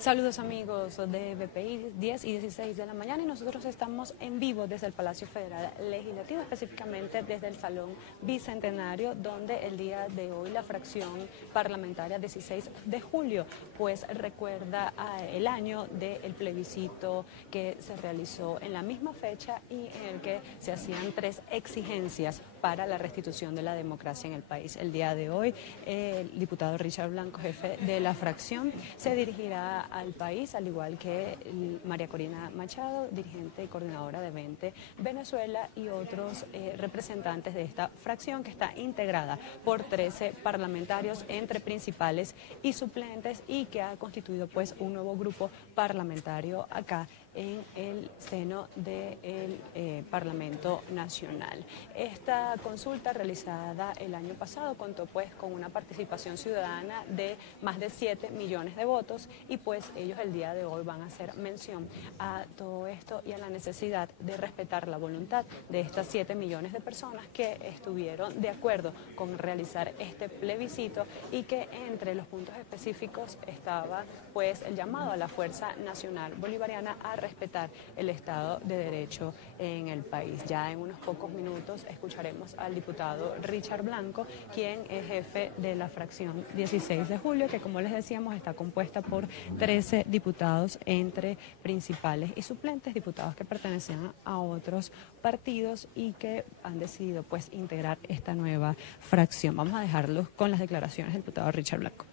Saludos amigos de BPI 10 y 16 de la mañana y nosotros estamos en vivo desde el Palacio Federal Legislativo, específicamente desde el Salón Bicentenario, donde el día de hoy la fracción parlamentaria 16 de julio pues recuerda el año del plebiscito que se realizó en la misma fecha y en el que se hacían 3 exigencias para la restitución de la democracia en el país. El día de hoy el diputado Richard Blanco, jefe de la fracción, se dirigirá al país, al igual que María Corina Machado, dirigente y coordinadora de 20 Venezuela, y otros representantes de esta fracción que está integrada por 13 parlamentarios entre principales y suplentes y que ha constituido pues un nuevo grupo parlamentario acá en el seno del Parlamento Nacional. Esta consulta realizada el año pasado contó pues con una participación ciudadana de más de 7 millones de votos y pues ellos el día de hoy van a hacer mención a todo esto y a la necesidad de respetar la voluntad de estas 7 millones de personas que estuvieron de acuerdo con realizar este plebiscito y que entre los puntos específicos estaba pues el llamado a la Fuerza Nacional Bolivariana a respetar el Estado de Derecho en el país. Ya en unos pocos minutos escucharemos al diputado Richard Blanco, quien es jefe de la fracción 16 de julio, que como les decíamos está compuesta por 13 diputados entre principales y suplentes, diputados que pertenecían a otros partidos y que han decidido pues integrar esta nueva fracción. Vamos a dejarlos con las declaraciones del diputado Richard Blanco.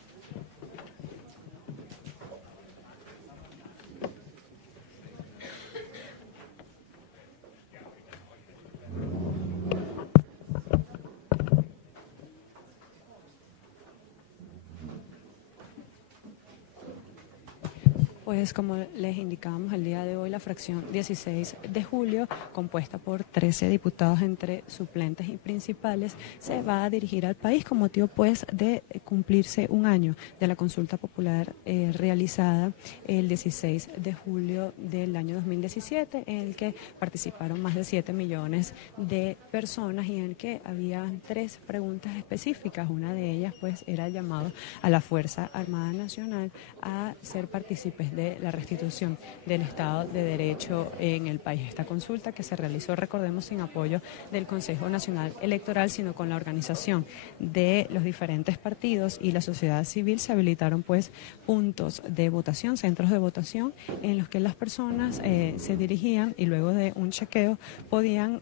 Pues como les indicábamos el día de hoy, la fracción 16 de julio, compuesta por 13 diputados entre suplentes y principales, se va a dirigir al país con motivo pues de cumplirse un año de la consulta popular realizada el 16 de julio del año 2017, en el que participaron más de 7 millones de personas y en el que había 3 preguntas específicas. Una de ellas pues era el llamado a la Fuerza Armada Nacional a ser partícipes de la restitución del Estado de Derecho en el país. Esta consulta que se realizó, recordemos, sin apoyo del Consejo Nacional Electoral, sino con la organización de los diferentes partidos y la sociedad civil, se habilitaron pues puntos de votación, centros de votación, en los que las personas se dirigían y luego de un chequeo podían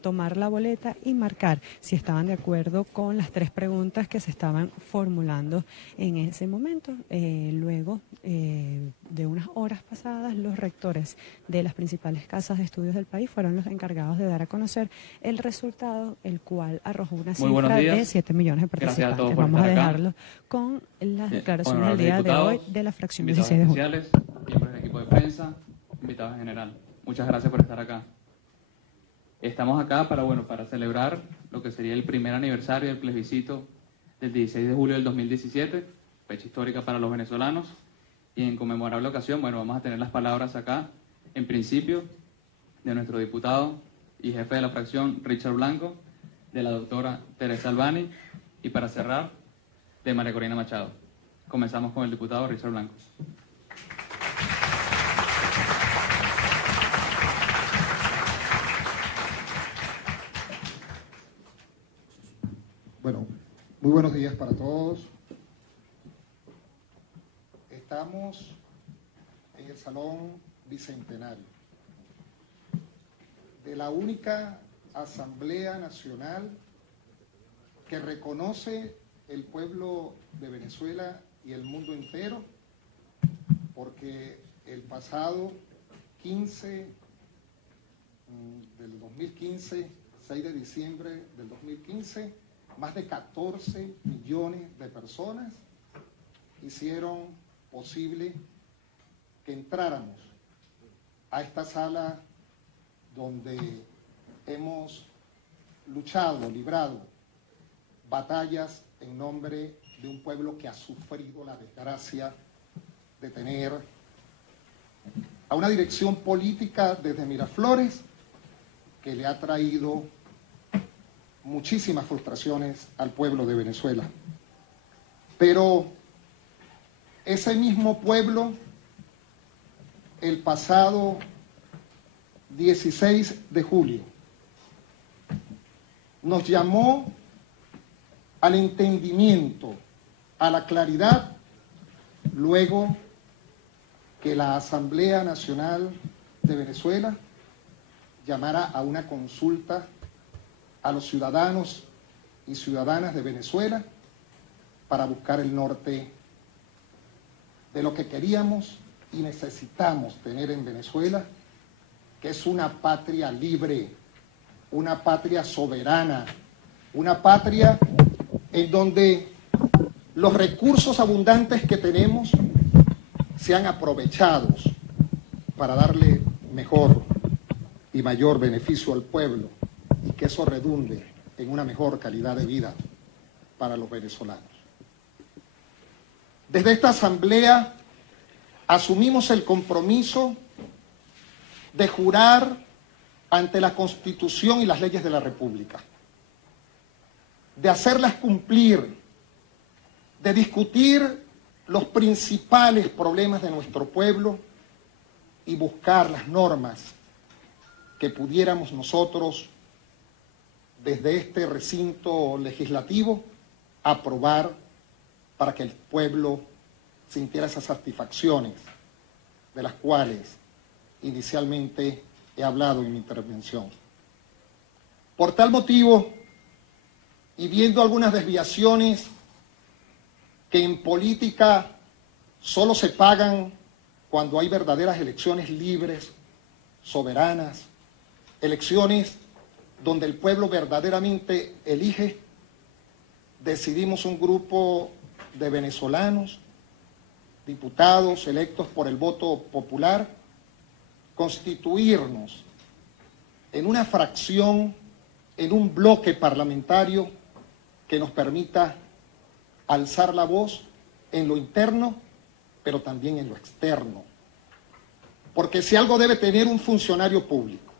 tomar la boleta y marcar si estaban de acuerdo con las 3 preguntas que se estaban formulando en ese momento. Luego de unas horas pasadas, los rectores de las principales casas de estudios del país fueron los encargados de dar a conocer el resultado, el cual arrojó una cifra de 7 millones de participantes. Vamos a dejarlo con las declaraciones del día de hoy de la fracción 16 de julio. Miembros del equipo de prensa, invitados en general, muchas gracias por estar acá. Estamos acá para celebrar lo que sería el primer aniversario del plebiscito del 16 de julio del 2017, fecha histórica para los venezolanos. Y en conmemorable ocasión, vamos a tener las palabras acá, en principio, de nuestro diputado y jefe de la fracción, Richard Blanco, de la doctora Teresa Albani, y para cerrar, de María Corina Machado. Comenzamos con el diputado Richard Blanco. Bueno, muy buenos días para todos. Estamos en el Salón Bicentenario de la única Asamblea Nacional que reconoce el pueblo de Venezuela y el mundo entero, porque el pasado 15 del 2015, 6 de diciembre del 2015, más de 14 millones de personas hicieron posible que entráramos a esta sala donde hemos luchado, librado batallas en nombre de un pueblo que ha sufrido la desgracia de tener a una dirección política desde Miraflores que le ha traído muchísimas frustraciones al pueblo de Venezuela. Pero ese mismo pueblo el pasado 16 de julio nos llamó al entendimiento, a la claridad, luego que la Asamblea Nacional de Venezuela llamara a una consulta a los ciudadanos y ciudadanas de Venezuela para buscar el norte de lo que queríamos y necesitamos tener en Venezuela, que es una patria libre, una patria soberana, una patria en donde los recursos abundantes que tenemos sean aprovechados para darle mejor y mayor beneficio al pueblo y que eso redunde en una mejor calidad de vida para los venezolanos. Desde esta asamblea asumimos el compromiso de jurar ante la Constitución y las leyes de la República, de hacerlas cumplir, de discutir los principales problemas de nuestro pueblo y buscar las normas que pudiéramos nosotros, desde este recinto legislativo, aprobar para que el pueblo sintiera esas satisfacciones de las cuales inicialmente he hablado en mi intervención. Por tal motivo, y viendo algunas desviaciones que en política solo se pagan cuando hay verdaderas elecciones libres, soberanas, elecciones donde el pueblo verdaderamente elige, decidimos un grupo de venezolanos, diputados electos por el voto popular, constituirnos en una fracción, en un bloque parlamentario que nos permita alzar la voz en lo interno, pero también en lo externo. Porque si algo debe tener un funcionario público,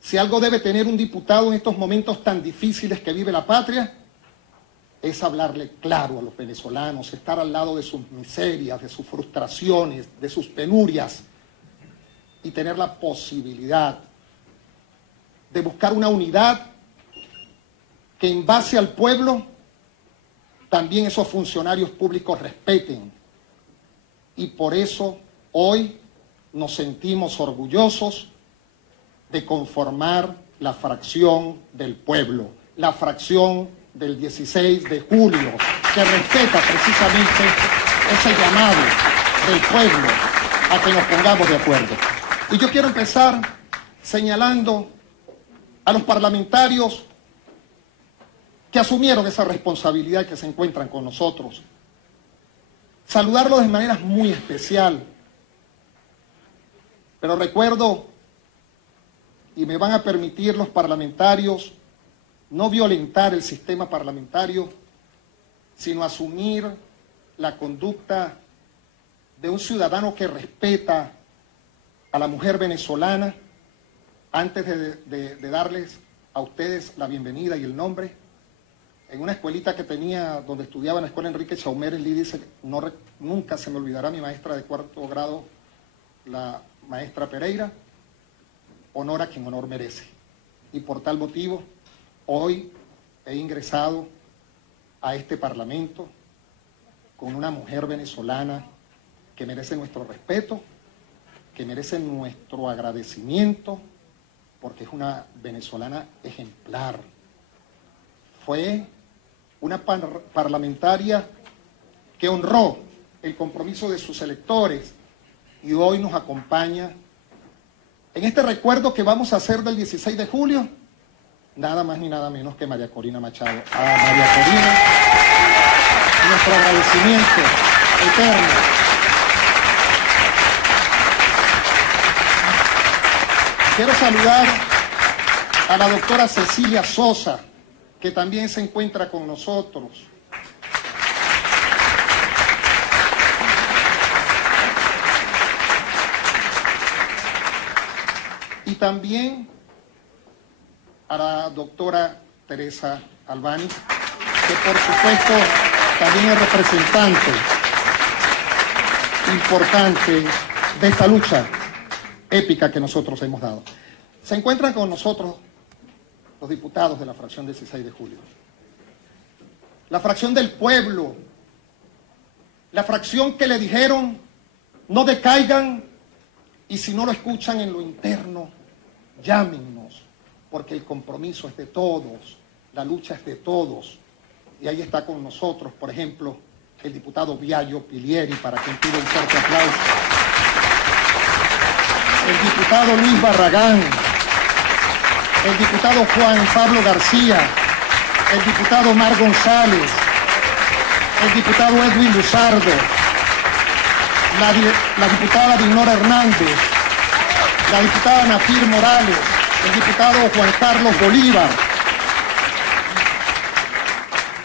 si algo debe tener un diputado en estos momentos tan difíciles que vive la patria, es hablarle claro a los venezolanos, estar al lado de sus miserias, de sus frustraciones, de sus penurias, y tener la posibilidad de buscar una unidad que en base al pueblo también esos funcionarios públicos respeten. Y por eso hoy nos sentimos orgullosos de conformar la fracción del pueblo, la fracción del 16 de julio, que respeta precisamente ese llamado del pueblo a que nos pongamos de acuerdo. Y yo quiero empezar señalando a los parlamentarios que asumieron esa responsabilidad y que se encuentran con nosotros. Saludarlos de manera muy especial. Pero recuerdo, y me van a permitir los parlamentarios, no violentar el sistema parlamentario, sino asumir la conducta de un ciudadano que respeta a la mujer venezolana. Antes de darles a ustedes la bienvenida y el nombre, en una escuelita que tenía, donde estudiaba en la escuela Enrique Chaumer, en Lídice, nunca se me olvidará mi maestra de cuarto grado, la maestra Pereira: honor a quien honor merece. Y por tal motivo, hoy he ingresado a este Parlamento con una mujer venezolana que merece nuestro respeto, que merece nuestro agradecimiento, porque es una venezolana ejemplar. Fue una parlamentaria que honró el compromiso de sus electores y hoy nos acompaña en este recuerdo que vamos a hacer del 16 de julio, nada más ni nada menos que María Corina Machado. A María Corina, nuestro agradecimiento eterno. Quiero saludar a la doctora Cecilia Sosa, que también se encuentra con nosotros. Y también a la doctora Teresa Albani, que por supuesto también es representante importante de esta lucha épica que nosotros hemos dado. Se encuentran con nosotros los diputados de la fracción 16 de julio. La fracción del pueblo, la fracción que le dijeron no decaigan y si no lo escuchan en lo interno, llámennos, porque el compromiso es de todos, la lucha es de todos. Y ahí está con nosotros, por ejemplo, el diputado Viallo Pilieri, para quien pido un fuerte aplauso. El diputado Luis Barragán, el diputado Juan Pablo García, el diputado Mar González, el diputado Edwin Luzardo, la diputada Dinora Hernández, la diputada Nafir Morales, el diputado Juan Carlos Bolívar.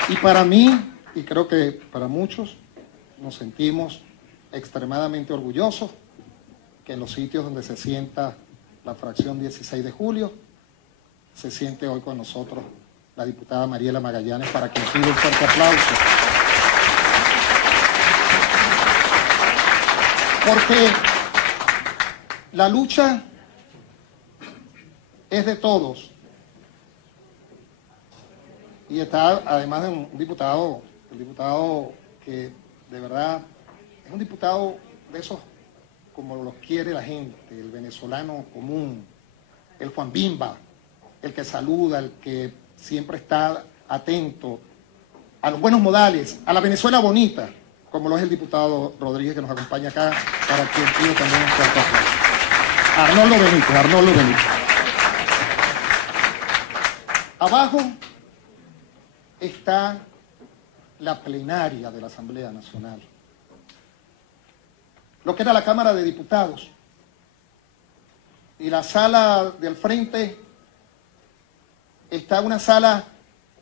Y para mí, y creo que para muchos, nos sentimos extremadamente orgullosos que en los sitios donde se sienta la fracción 16 de julio, se siente hoy con nosotros la diputada Mariela Magallanes, para quien pido un fuerte aplauso. Porque la lucha es de todos. Y está, además de un diputado, el diputado que de verdad es un diputado de esos como los quiere la gente, el venezolano común, el Juan Bimba, el que saluda, el que siempre está atento a los buenos modales, a la Venezuela bonita, como lo es el diputado Rodríguez, que nos acompaña acá, para quien pido también un fuerte aplauso. Arnoldo Benítez. Abajo está la plenaria de la Asamblea Nacional, lo que era la Cámara de Diputados, y la sala del frente está una sala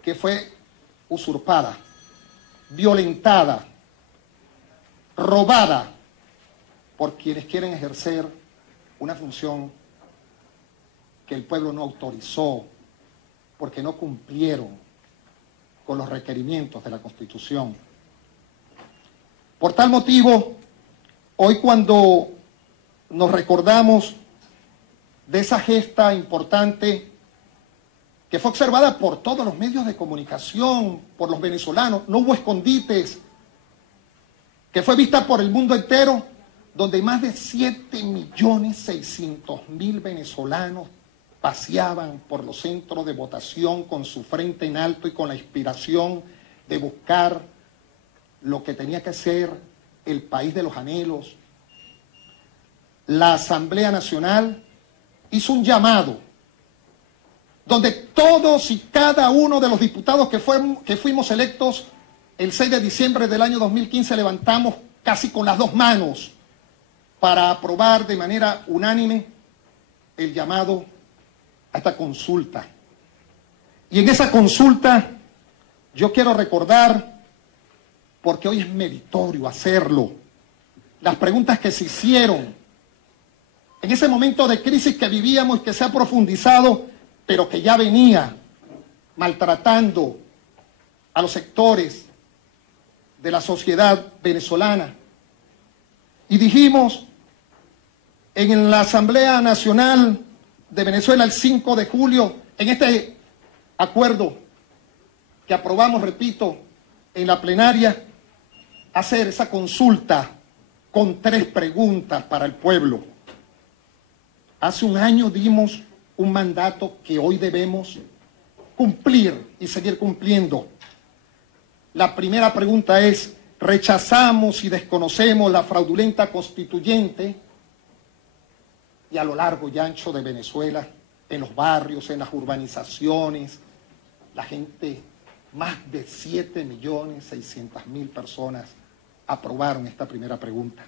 que fue usurpada, violentada, robada por quienes quieren ejercer una función que el pueblo no autorizó, porque no cumplieron con los requerimientos de la Constitución. Por tal motivo, hoy cuando nos recordamos de esa gesta importante que fue observada por todos los medios de comunicación, por los venezolanos, no hubo escondites, que fue vista por el mundo entero, donde más de 7.600.000 venezolanos paseaban por los centros de votación con su frente en alto y con la inspiración de buscar lo que tenía que ser el país de los anhelos. La Asamblea Nacional hizo un llamado donde todos y cada uno de los diputados que fuimos electos el 6 de diciembre del año 2015 levantamos casi con las dos manos para aprobar de manera unánime el llamado a esta consulta. Y en esa consulta yo quiero recordar, porque hoy es meritorio hacerlo, las preguntas que se hicieron en ese momento de crisis que vivíamos y que se ha profundizado, pero que ya venía maltratando a los sectores de la sociedad venezolana. Y dijimos en la Asamblea Nacional de Venezuela el 5 de julio, en este acuerdo que aprobamos, repito, en la plenaria, hacer esa consulta con 3 preguntas para el pueblo. Hace un año dimos un mandato que hoy debemos cumplir y seguir cumpliendo. La primera pregunta es: ¿rechazamos y desconocemos la fraudulenta constituyente? Y a lo largo y ancho de Venezuela, en los barrios, en las urbanizaciones, la gente, más de 7.600.000 personas aprobaron esta primera pregunta.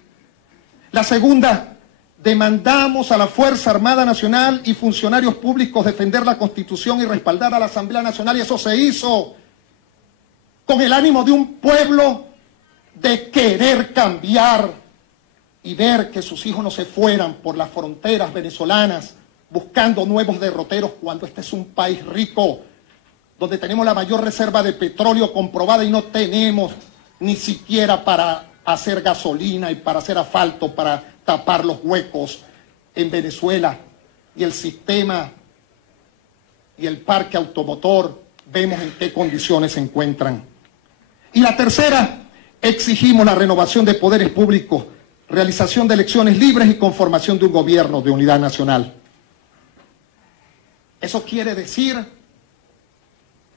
La segunda: demandamos a la Fuerza Armada Nacional y funcionarios públicos defender la Constitución y respaldar a la Asamblea Nacional, y eso se hizo con el ánimo de un pueblo de querer cambiar y ver que sus hijos no se fueran por las fronteras venezolanas buscando nuevos derroteros, cuando este es un país rico, donde tenemos la mayor reserva de petróleo comprobada y no tenemos ni siquiera para hacer gasolina y para hacer asfalto, para tapar los huecos en Venezuela, y el sistema y el parque automotor, vemos en qué condiciones se encuentran. Y la tercera, exigimos la renovación de poderes públicos, realización de elecciones libres y conformación de un gobierno de unidad nacional. Eso quiere decir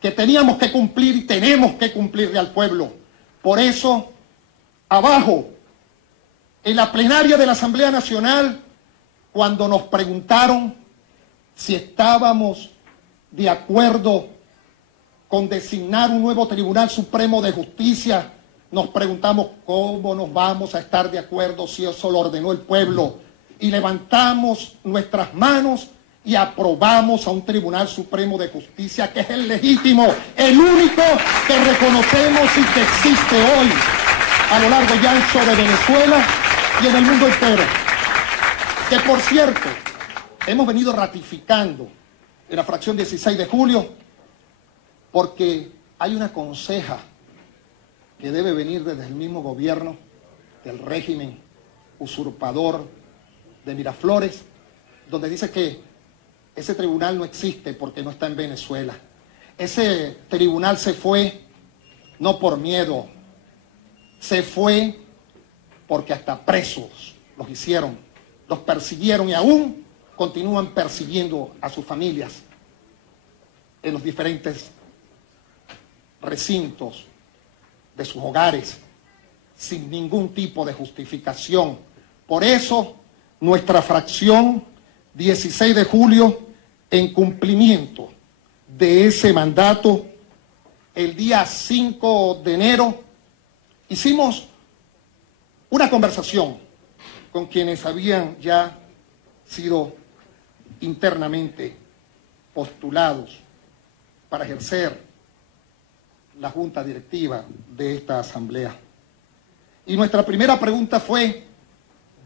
que teníamos que cumplir y tenemos que cumplirle al pueblo. Por eso, abajo, en la plenaria de la Asamblea Nacional, cuando nos preguntaron si estábamos de acuerdo con designar un nuevo Tribunal Supremo de Justicia, nos preguntamos cómo nos vamos a estar de acuerdo si eso lo ordenó el pueblo. Y levantamos nuestras manos y aprobamos a un Tribunal Supremo de Justicia que es el legítimo, el único que reconocemos y que existe hoy a lo largo y ancho de Venezuela y en el mundo entero. Que, por cierto, hemos venido ratificando en la fracción 16 de julio porque hay una conseja que debe venir desde el mismo gobierno del régimen usurpador de Miraflores, donde dice que ese tribunal no existe porque no está en Venezuela. Ese tribunal se fue no por miedo, se fue porque hasta presos los hicieron, los persiguieron y aún continúan persiguiendo a sus familias en los diferentes recintos de sus hogares sin ningún tipo de justificación. Por eso, nuestra fracción 16 de julio, en cumplimiento de ese mandato, el día 5 de enero, hicimos una conversación con quienes habían ya sido internamente postulados para ejercer la junta directiva de esta asamblea. Y nuestra primera pregunta fue,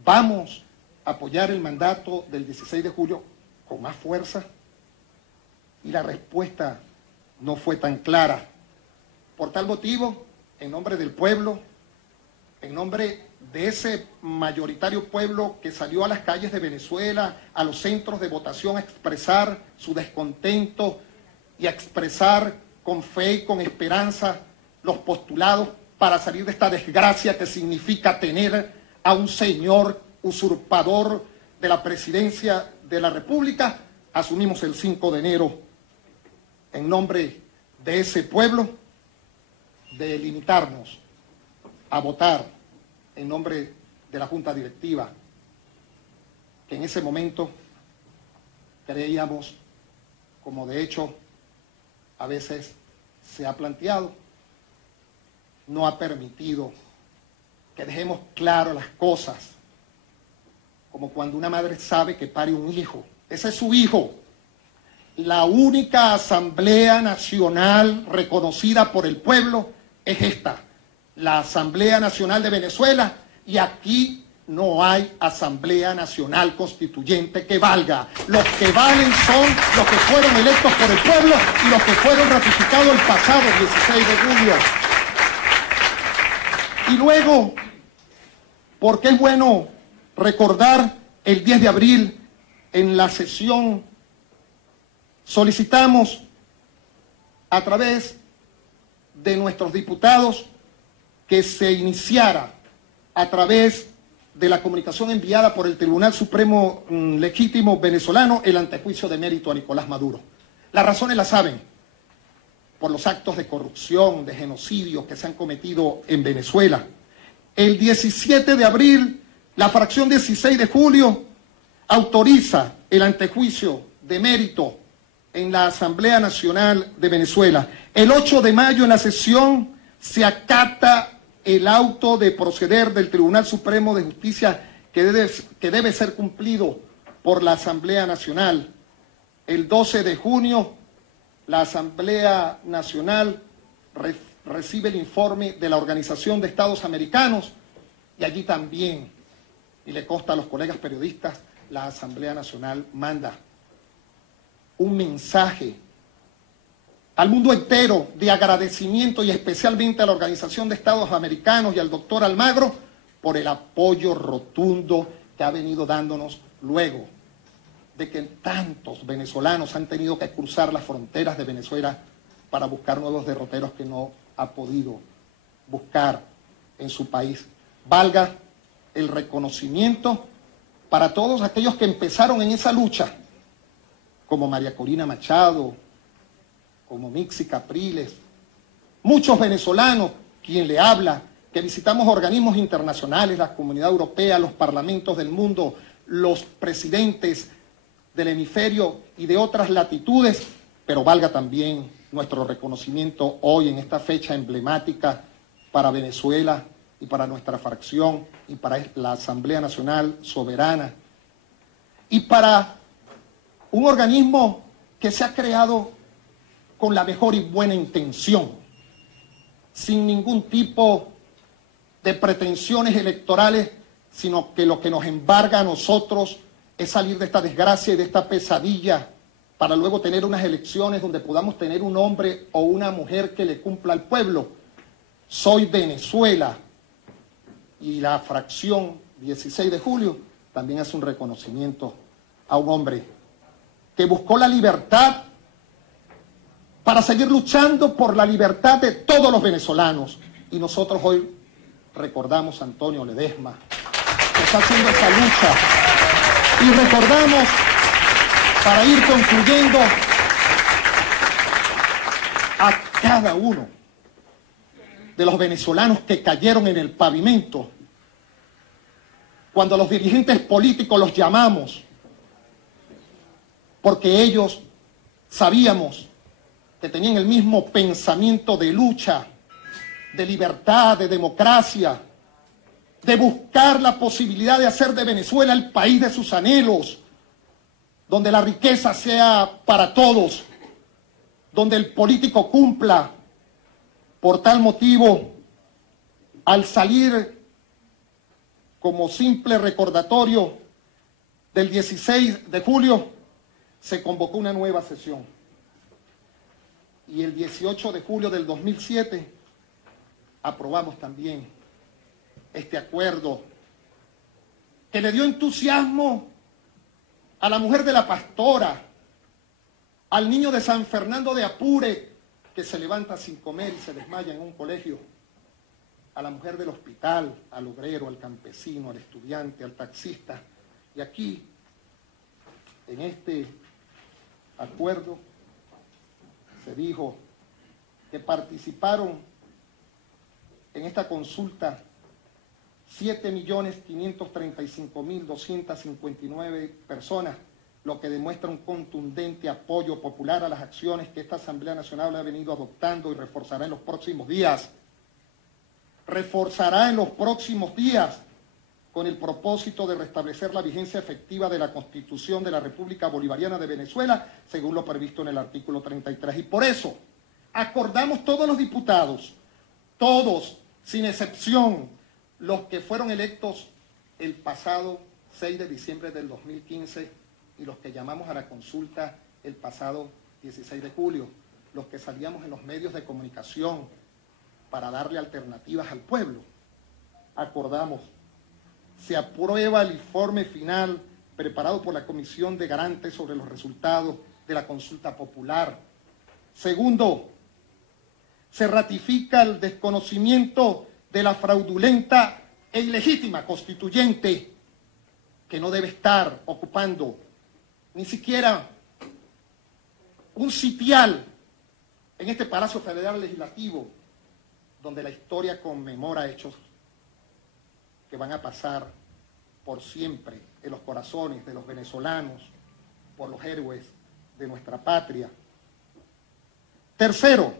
¿vamos a apoyar el mandato del 16 de julio con más fuerza? Y la respuesta no fue tan clara. Por tal motivo, en nombre del pueblo, en nombre de ese mayoritario pueblo que salió a las calles de Venezuela, a los centros de votación a expresar su descontento y a expresar con fe y con esperanza los postulados para salir de esta desgracia que significa tener a un señor usurpador de la presidencia de la República, asumimos el 5 de enero en nombre de ese pueblo de limitarnos a votar en nombre de la Junta Directiva, que en ese momento creíamos, como de hecho a veces se ha planteado, no ha permitido que dejemos claro las cosas, como cuando una madre sabe que pare un hijo. Ese es su hijo. La única Asamblea Nacional reconocida por el pueblo es esta, la Asamblea Nacional de Venezuela, y aquí no hay Asamblea Nacional Constituyente que valga. Los que valen son los que fueron electos por el pueblo y los que fueron ratificados el pasado 16 de julio. Y luego, porque es bueno recordar el 10 de abril en la sesión, solicitamos a través de nuestros diputados que se iniciara a través de la comunicación enviada por el Tribunal Supremo Legítimo venezolano el antejuicio de mérito a Nicolás Maduro. Las razones las saben, por los actos de corrupción, de genocidio que se han cometido en Venezuela. El 17 de abril, la fracción 16 de julio autoriza el antejuicio de mérito en la Asamblea Nacional de Venezuela. El 8 de mayo en la sesión se acata el auto de proceder del Tribunal Supremo de Justicia que debe ser cumplido por la Asamblea Nacional. El 12 de junio la Asamblea Nacional recibe el informe de la Organización de Estados Americanos y allí también, y le consta a los colegas periodistas, la Asamblea Nacional manda un mensaje al mundo entero de agradecimiento y especialmente a la Organización de Estados Americanos y al doctor Almagro por el apoyo rotundo que ha venido dándonos luego de que tantos venezolanos han tenido que cruzar las fronteras de Venezuela para buscar nuevos derroteros que no ha podido buscar en su país. Valga el reconocimiento para todos aquellos que empezaron en esa lucha, como María Corina Machado, como Mixi Capriles, muchos venezolanos, quien le habla, que visitamos organismos internacionales, la Comunidad Europea, los parlamentos del mundo, los presidentes del hemisferio y de otras latitudes, pero valga también nuestro reconocimiento hoy en esta fecha emblemática para Venezuela y para nuestra fracción y para la Asamblea Nacional Soberana y para un organismo que se ha creado con la mejor y buena intención, sin ningún tipo de pretensiones electorales, sino que lo que nos embarga a nosotros es salir de esta desgracia y de esta pesadilla para luego tener unas elecciones donde podamos tener un hombre o una mujer que le cumpla al pueblo. Soy Venezuela y la fracción 16 de julio también hace un reconocimiento a un hombre que buscó la libertad para seguir luchando por la libertad de todos los venezolanos. Y nosotros hoy recordamos a Antonio Ledesma, que está haciendo esa lucha. Y recordamos, para ir concluyendo, a cada uno de los venezolanos que cayeron en el pavimento, cuando los dirigentes políticos los llamamos, porque ellos sabíamos que tenían el mismo pensamiento de lucha, de libertad, de democracia, de buscar la posibilidad de hacer de Venezuela el país de sus anhelos, donde la riqueza sea para todos, donde el político cumpla. Por tal motivo, al salir como simple recordatorio del 16 de julio, se convocó una nueva sesión. Y el 18 de julio del 2007 aprobamos también este acuerdo que le dio entusiasmo a la mujer de la Pastora, al niño de San Fernando de Apure que se levanta sin comer y se desmaya en un colegio, a la mujer del hospital, al obrero, al campesino, al estudiante, al taxista. Y aquí, en este acuerdo, se dijo que participaron en esta consulta 7.535.259 personas, lo que demuestra un contundente apoyo popular a las acciones que esta Asamblea Nacional ha venido adoptando y reforzará en los próximos días. Reforzará en los próximos días con el propósito de restablecer la vigencia efectiva de la Constitución de la República Bolivariana de Venezuela, según lo previsto en el artículo 33. Y por eso acordamos todos los diputados, todos, sin excepción, los que fueron electos el pasado 6 de diciembre del 2015 y los que llamamos a la consulta el pasado 16 de julio, los que salíamos en los medios de comunicación para darle alternativas al pueblo. Acordamos, se aprueba el informe final preparado por la Comisión de Garantes sobre los resultados de la consulta popular. Segundo, se ratifica el desconocimiento de la fraudulenta e ilegítima constituyente que no debe estar ocupando ni siquiera un sitial en este Palacio Federal Legislativo, donde la historia conmemora hechos que van a pasar por siempre en los corazones de los venezolanos, por los héroes de nuestra patria. Tercero,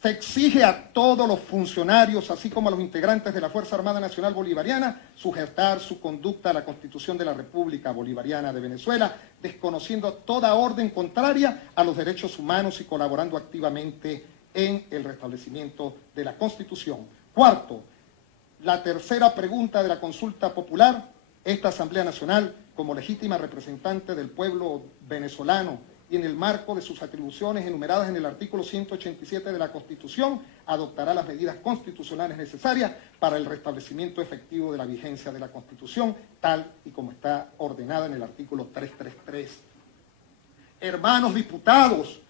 se exige a todos los funcionarios, así como a los integrantes de la Fuerza Armada Nacional Bolivariana, sujetar su conducta a la Constitución de la República Bolivariana de Venezuela, desconociendo toda orden contraria a los derechos humanos y colaborando activamente en el restablecimiento de la Constitución. Cuarto, la tercera pregunta de la consulta popular, esta Asamblea Nacional, como legítima representante del pueblo venezolano y en el marco de sus atribuciones enumeradas en el artículo 187 de la Constitución, adoptará las medidas constitucionales necesarias para el restablecimiento efectivo de la vigencia de la Constitución, tal y como está ordenada en el artículo 333. Hermanos diputados,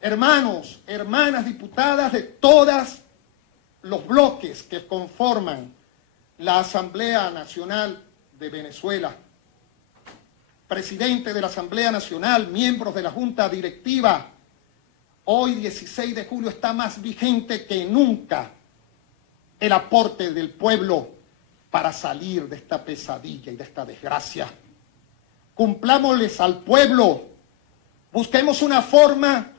hermanos, hermanas diputadas de todos los bloques que conforman la Asamblea Nacional de Venezuela, presidente de la Asamblea Nacional, miembros de la Junta Directiva, hoy 16 de julio está más vigente que nunca el aporte del pueblo para salir de esta pesadilla y de esta desgracia. Cumplámosles al pueblo, busquemos una forma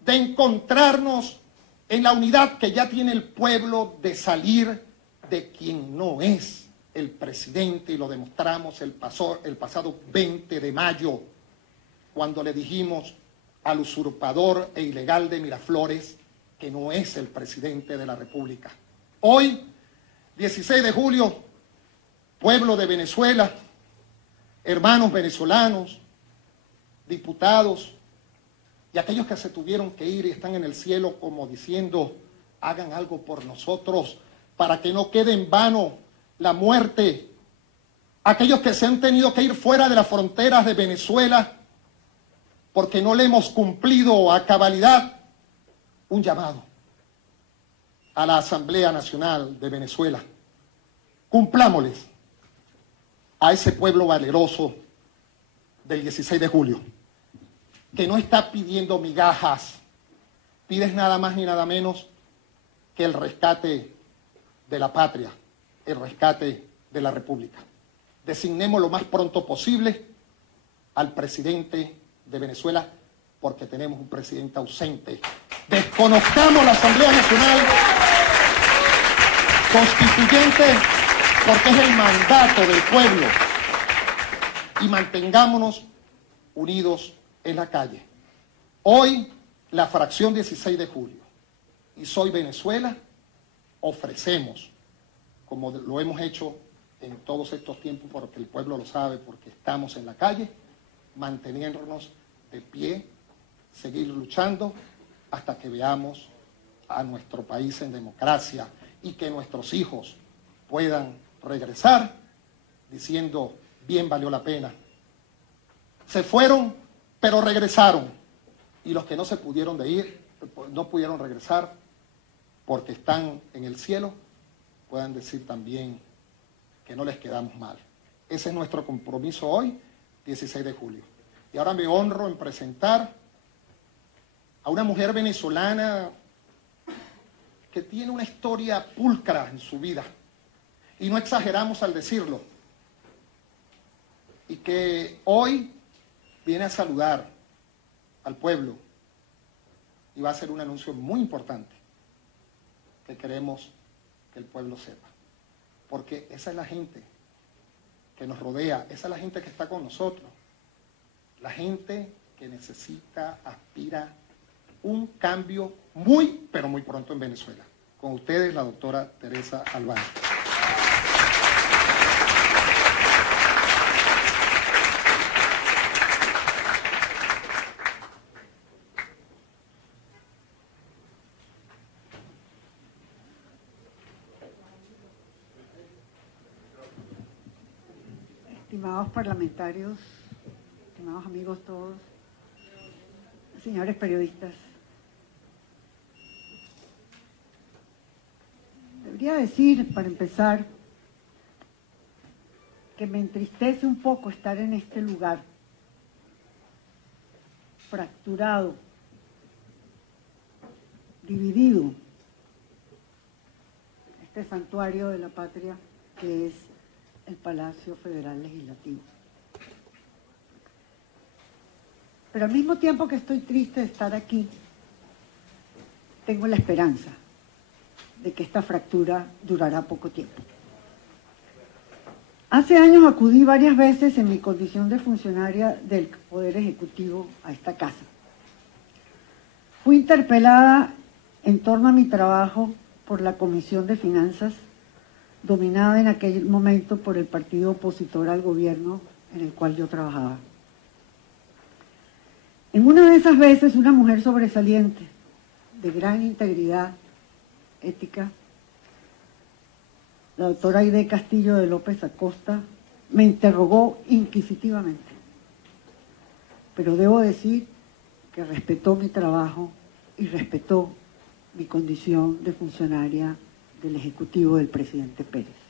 de encontrarnos en la unidad que ya tiene el pueblo de salir de quien no es el presidente, y lo demostramos el pasado 20 de mayo, cuando le dijimos al usurpador e ilegal de Miraflores que no es el presidente de la República. Hoy, 16 de julio, pueblo de Venezuela, hermanos venezolanos, diputados y aquellos que se tuvieron que ir y están en el cielo como diciendo, hagan algo por nosotros para que no quede en vano la muerte, aquellos que se han tenido que ir fuera de las fronteras de Venezuela porque no le hemos cumplido a cabalidad, un llamado a la Asamblea Nacional de Venezuela. Cumplámosles a ese pueblo valeroso del 16 de julio, que no está pidiendo migajas, pides nada más ni nada menos que el rescate de la patria, el rescate de la República. Designemos lo más pronto posible al presidente de Venezuela, porque tenemos un presidente ausente. Desconozcamos la Asamblea Nacional Constituyente, porque es el mandato del pueblo, y mantengámonos unidos en la calle. Hoy, la fracción 16 de julio y Soy Venezuela ofrecemos, como lo hemos hecho en todos estos tiempos, porque el pueblo lo sabe, porque estamos en la calle, manteniéndonos de pie, seguir luchando hasta que veamos a nuestro país en democracia y que nuestros hijos puedan regresar diciendo, bien valió la pena. Se fueron, pero regresaron. Y los que no se pudieron de ir, no pudieron regresar porque están en el cielo, puedan decir también que no les quedamos mal. Ese es nuestro compromiso hoy, 16 de julio. Y ahora me honro en presentar a una mujer venezolana que tiene una historia pulcra en su vida, y no exageramos al decirlo, y que hoy viene a saludar al pueblo y va a hacer un anuncio muy importante que queremos que el pueblo sepa, porque esa es la gente que nos rodea, esa es la gente que está con nosotros, la gente que necesita, aspira un cambio muy, pero muy pronto en Venezuela. Con ustedes, la doctora Teresa Albano. Estimados parlamentarios, estimados amigos todos, señores periodistas, debería decir, para empezar, que me entristece un poco estar en este lugar, fracturado, dividido, este santuario de la patria que es el Palacio Federal Legislativo. Pero al mismo tiempo que estoy triste de estar aquí, tengo la esperanza de que esta fractura durará poco tiempo. Hace años acudí varias veces en mi condición de funcionaria del Poder Ejecutivo a esta casa. Fui interpelada en torno a mi trabajo por la Comisión de Finanzas, dominada en aquel momento por el partido opositor al gobierno en el cual yo trabajaba. En una de esas veces, una mujer sobresaliente, de gran integridad ética, la doctora Aide Castillo de López Acosta, me interrogó inquisitivamente. Pero debo decir que respetó mi trabajo y respetó mi condición de funcionaria del Ejecutivo del presidente Pérez.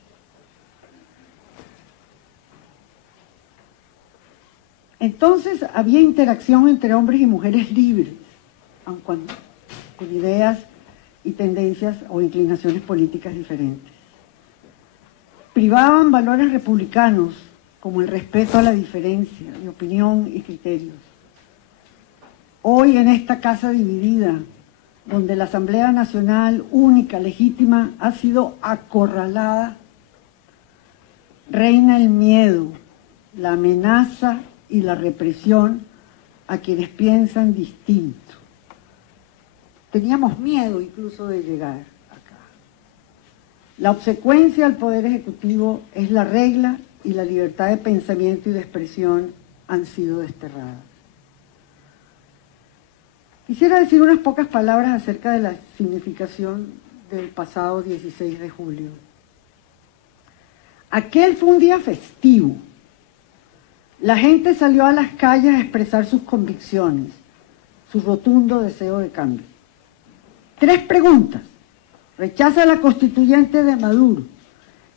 Entonces había interacción entre hombres y mujeres libres, aun cuando con ideas y tendencias o inclinaciones políticas diferentes. Privaban valores republicanos como el respeto a la diferencia de opinión y criterios. Hoy en esta casa dividida, donde la Asamblea Nacional única, legítima, ha sido acorralada, reina el miedo, la amenaza y la represión a quienes piensan distinto. Teníamos miedo incluso de llegar acá. La obsecuencia al Poder Ejecutivo es la regla y la libertad de pensamiento y de expresión han sido desterradas. Quisiera decir unas pocas palabras acerca de la significación del pasado 16 de julio. Aquel fue un día festivo. La gente salió a las calles a expresar sus convicciones, su rotundo deseo de cambio. 3 preguntas. ¿Rechaza la constituyente de Maduro?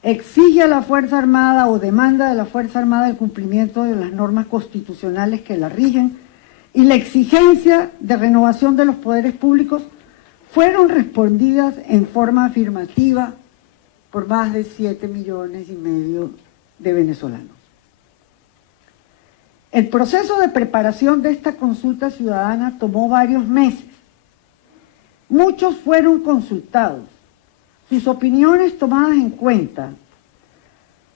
¿Exige a la Fuerza Armada o demanda de la Fuerza Armada el cumplimiento de las normas constitucionales que la rigen? Y la exigencia de renovación de los poderes públicos fueron respondidas en forma afirmativa por más de 7,5 millones de venezolanos. El proceso de preparación de esta consulta ciudadana tomó varios meses. Muchos fueron consultados, sus opiniones tomadas en cuenta.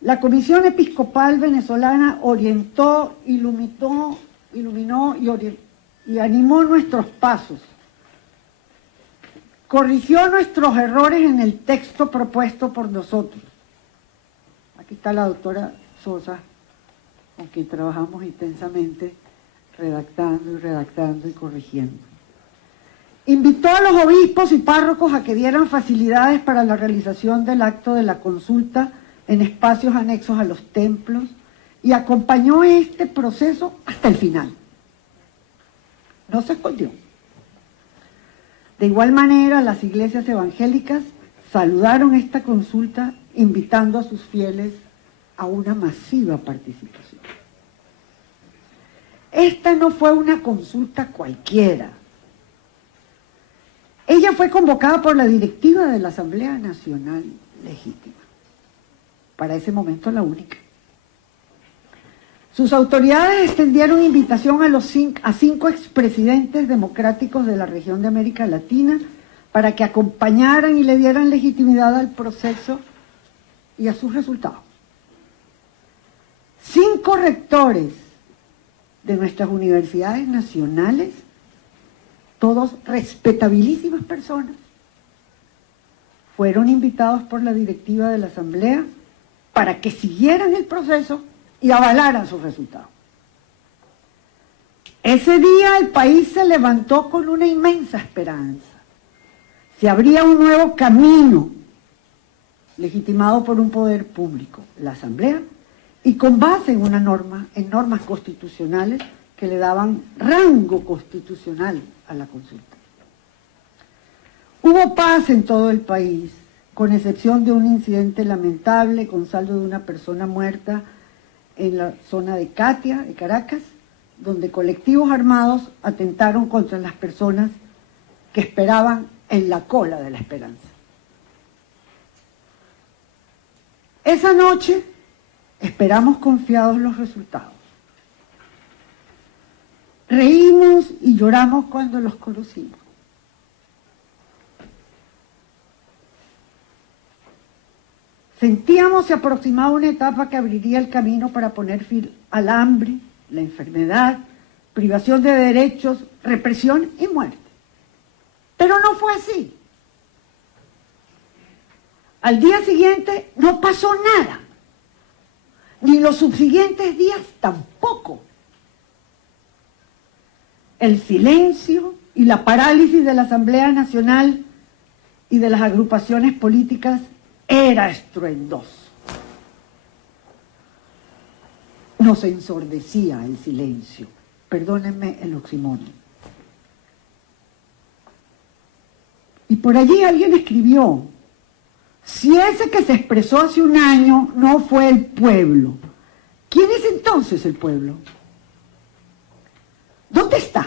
La Comisión Episcopal Venezolana orientó, iluminó y animó nuestros pasos. Corrigió nuestros errores en el texto propuesto por nosotros. Aquí está la doctora Sosa, con quien trabajamos intensamente, redactando y corrigiendo. Invitó a los obispos y párrocos a que dieran facilidades para la realización del acto de la consulta en espacios anexos a los templos y acompañó este proceso hasta el final. No se escondió. De igual manera, las iglesias evangélicas saludaron esta consulta invitando a sus fieles a una masiva participación. Esta no fue una consulta cualquiera. Ella fue convocada por la directiva de la Asamblea Nacional Legítima. Para ese momento la única. Sus autoridades extendieron invitación a 5 expresidentes democráticos de la región de América Latina para que acompañaran y le dieran legitimidad al proceso y a sus resultados. 5 rectores de nuestras universidades nacionales, todos respetabilísimas personas, fueron invitados por la directiva de la Asamblea para que siguieran el proceso y avalaran sus resultados. Ese día el país se levantó con una inmensa esperanza. Se abría un nuevo camino legitimado por un poder público, la Asamblea, y con base en normas constitucionales que le daban rango constitucional a la consulta. Hubo paz en todo el país, con excepción de un incidente lamentable con saldo de una persona muerta en la zona de Catia, de Caracas, donde colectivos armados atentaron contra las personas que esperaban en la cola de la esperanza. Esa noche esperamos confiados los resultados. Reímos y lloramos cuando los conocimos. Sentíamos se aproximaba una etapa que abriría el camino para poner fin al hambre, la enfermedad, privación de derechos, represión y muerte. Pero no fue así. Al día siguiente no pasó nada, ni los subsiguientes días tampoco. el silencio y la parálisis de la Asamblea Nacional y de las agrupaciones políticas era estruendoso. Nos ensordecía el silencio, perdónenme el oxímoron. Y por allí alguien escribió, si ese que se expresó hace un año no fue el pueblo, ¿quién es entonces el pueblo? ¿Dónde está?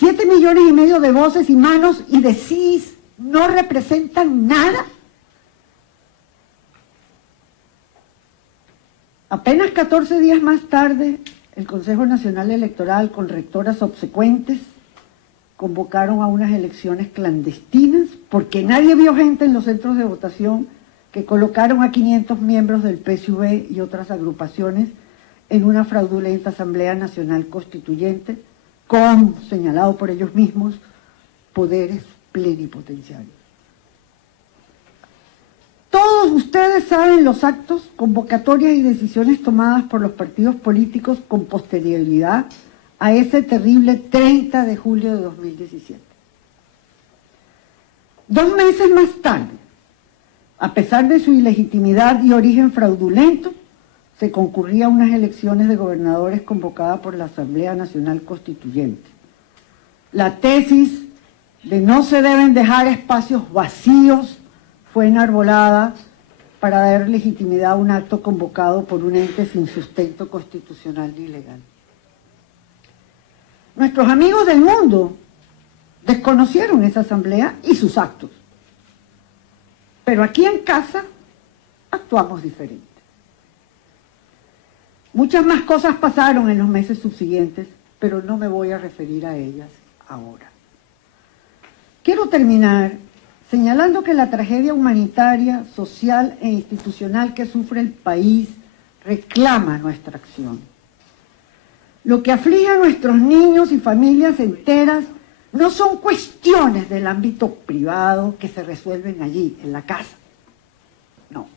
7,5 millones de voces y manos y de sís no representan nada. Apenas 14 días más tarde, el Consejo Nacional Electoral, con rectoras obsecuentes, convocaron a unas elecciones clandestinas porque nadie vio gente en los centros de votación, que colocaron a 500 miembros del PSUV y otras agrupaciones en una fraudulenta Asamblea Nacional Constituyente con, señalado por ellos mismos, poderes plenipotenciarios. Todos ustedes saben los actos, convocatorias y decisiones tomadas por los partidos políticos con posterioridad a ese terrible 30 de julio de 2017. 2 meses más tarde, a pesar de su ilegitimidad y origen fraudulento, se concurría a unas elecciones de gobernadores convocadas por la Asamblea Nacional Constituyente. La tesis de no se deben dejar espacios vacíos fue enarbolada para dar legitimidad a un acto convocado por un ente sin sustento constitucional ni legal. Nuestros amigos del mundo desconocieron esa asamblea y sus actos. Pero aquí en casa actuamos diferente. Muchas más cosas pasaron en los meses subsiguientes, pero no me voy a referir a ellas ahora. Quiero terminar señalando que la tragedia humanitaria, social e institucional que sufre el país reclama nuestra acción. Lo que aflige a nuestros niños y familias enteras no son cuestiones del ámbito privado que se resuelven allí, en la casa. No.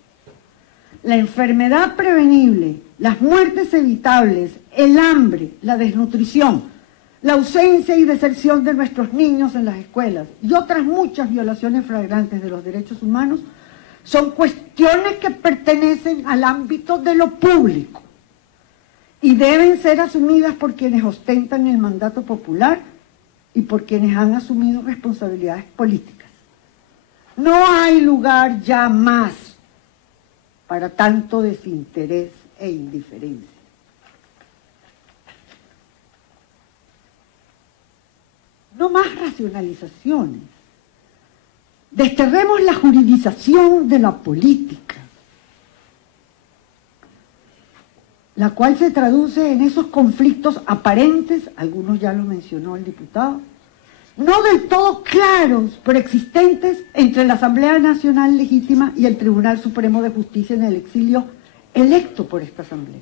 La enfermedad prevenible, las muertes evitables, el hambre, la desnutrición, la ausencia y deserción de nuestros niños en las escuelas y otras muchas violaciones flagrantes de los derechos humanos son cuestiones que pertenecen al ámbito de lo público y deben ser asumidas por quienes ostentan el mandato popular y por quienes han asumido responsabilidades políticas. No hay lugar ya más para tanto desinterés e indiferencia. No más racionalizaciones. Desterremos la juridización de la política, la cual se traduce en esos conflictos aparentes, algunos ya lo mencionó el diputado, no del todo claros, pero existentes entre la Asamblea Nacional Legítima y el Tribunal Supremo de Justicia en el exilio electo por esta Asamblea.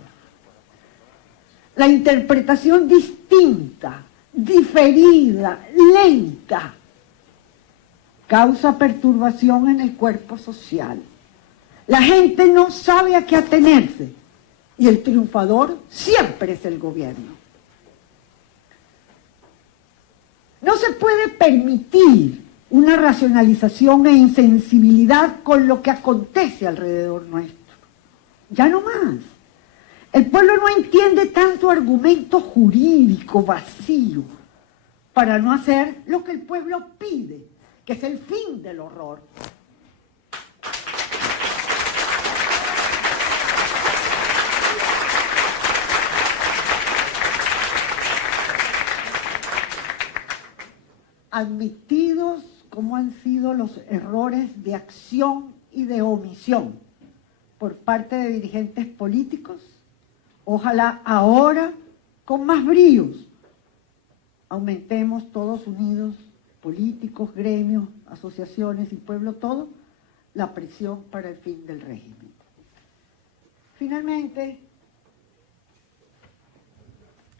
La interpretación distinta, diferida, lenta, causa perturbación en el cuerpo social. La gente no sabe a qué atenerse y el triunfador siempre es el gobierno. No se puede permitir una racionalización e insensibilidad con lo que acontece alrededor nuestro. Ya no más. El pueblo no entiende tanto argumento jurídico vacío para no hacer lo que el pueblo pide, que es el fin del horror. Admitidos como han sido los errores de acción y de omisión por parte de dirigentes políticos, ojalá ahora, con más bríos, aumentemos todos unidos, políticos, gremios, asociaciones y pueblo todo, la presión para el fin del régimen. Finalmente,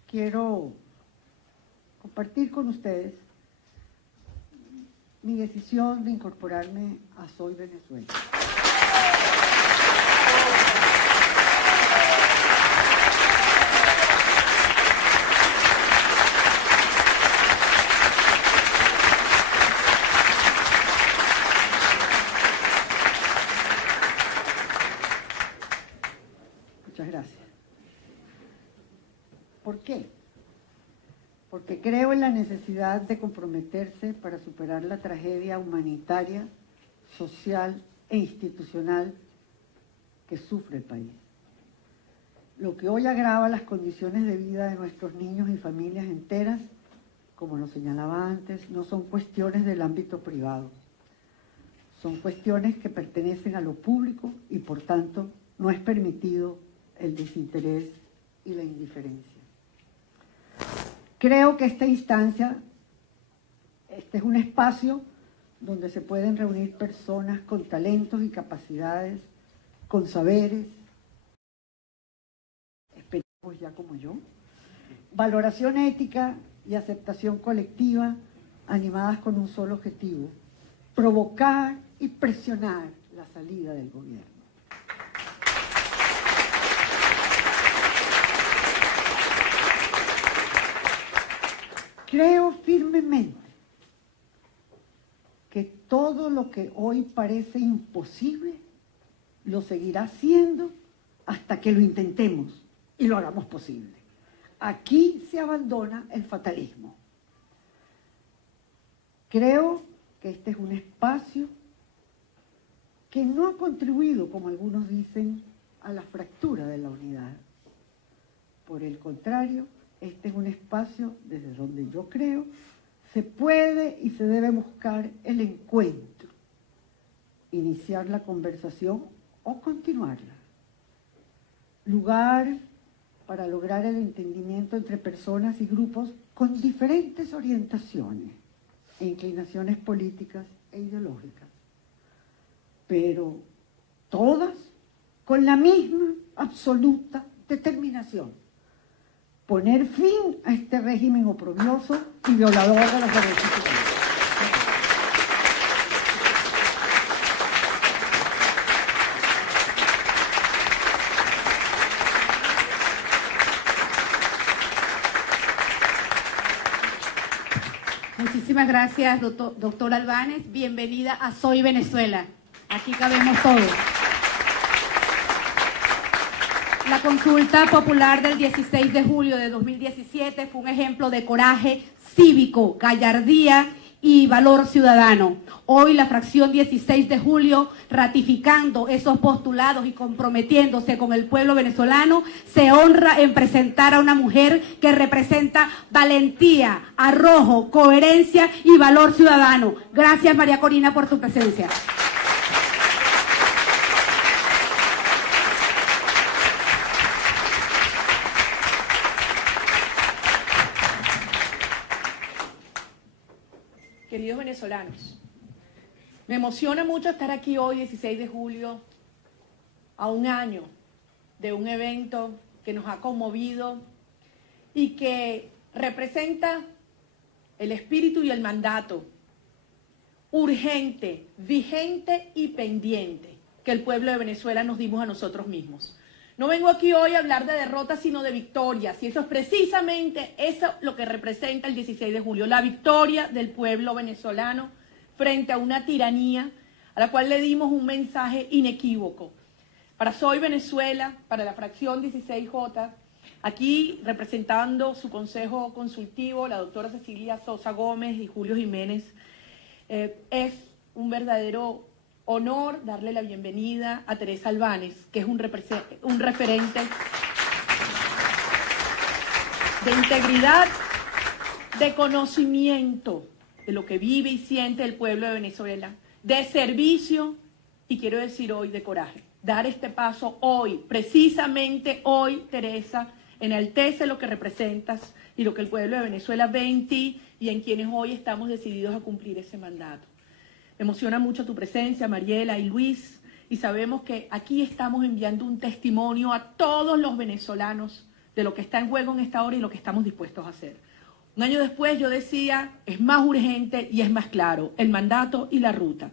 quiero compartir con ustedes mi decisión de incorporarme a Soy Venezuela. qué? Porque creo en la necesidad de comprometerse para superar la tragedia humanitaria, social e institucional que sufre el país. Lo que hoy agrava las condiciones de vida de nuestros niños y familias enteras, como lo señalaba antes, no son cuestiones del ámbito privado. Son cuestiones que pertenecen a lo público y, por tanto, no es permitido el desinterés y la indiferencia. Creo que esta instancia, este es un espacio donde se pueden reunir personas con talentos y capacidades, con saberes, esperemos ya como yo, valoración ética y aceptación colectiva, animadas con un solo objetivo: provocar y presionar la salida del gobierno. Creo firmemente que todo lo que hoy parece imposible lo seguirá siendo hasta que lo intentemos y lo hagamos posible. Aquí se abandona el fatalismo. Creo que este es un espacio que no ha contribuido, como algunos dicen, a la fractura de la unidad. Por el contrario, este es un espacio desde donde yo creo se puede y se debe buscar el encuentro, iniciar la conversación o continuarla. Lugar para lograr el entendimiento entre personas y grupos con diferentes orientaciones e inclinaciones políticas e ideológicas, pero todas con la misma absoluta determinación: poner fin a este régimen oprobioso y violador de los derechos humanos. Muchísimas gracias, doctor Albáñez. Bienvenida a Soy Venezuela. Aquí cabemos todos. La consulta popular del 16 de julio de 2017 fue un ejemplo de coraje cívico, gallardía y valor ciudadano. Hoy la fracción 16 de julio, ratificando esos postulados y comprometiéndose con el pueblo venezolano, se honra en presentar a una mujer que representa valentía, arrojo, coherencia y valor ciudadano. Gracias, María Corina, por tu presencia. Queridos venezolanos, me emociona mucho estar aquí hoy, 16 de julio, a un año de un evento que nos ha conmovido y que representa el espíritu y el mandato urgente, vigente y pendiente que el pueblo de Venezuela nos dimos a nosotros mismos. No vengo aquí hoy a hablar de derrotas, sino de victorias, y eso es precisamente eso lo que representa el 16 de julio, la victoria del pueblo venezolano frente a una tiranía a la cual le dimos un mensaje inequívoco. Para Soy Venezuela, para la fracción 16J, aquí representando su consejo consultivo, la doctora Cecilia Sosa Gómez y Julio Jiménez, es un verdadero honor darle la bienvenida a Teresa Albáñez, que es un referente de integridad, de conocimiento de lo que vive y siente el pueblo de Venezuela, de servicio y quiero decir hoy de coraje. Dar este paso hoy, precisamente hoy, Teresa, enaltece lo que representas y lo que el pueblo de Venezuela ve en ti y en quienes hoy estamos decididos a cumplir ese mandato. Me emociona mucho tu presencia, Mariela y Luis, y sabemos que aquí estamos enviando un testimonio a todos los venezolanos de lo que está en juego en esta hora y lo que estamos dispuestos a hacer. Un año después yo decía, es más urgente y es más claro, el mandato y la ruta.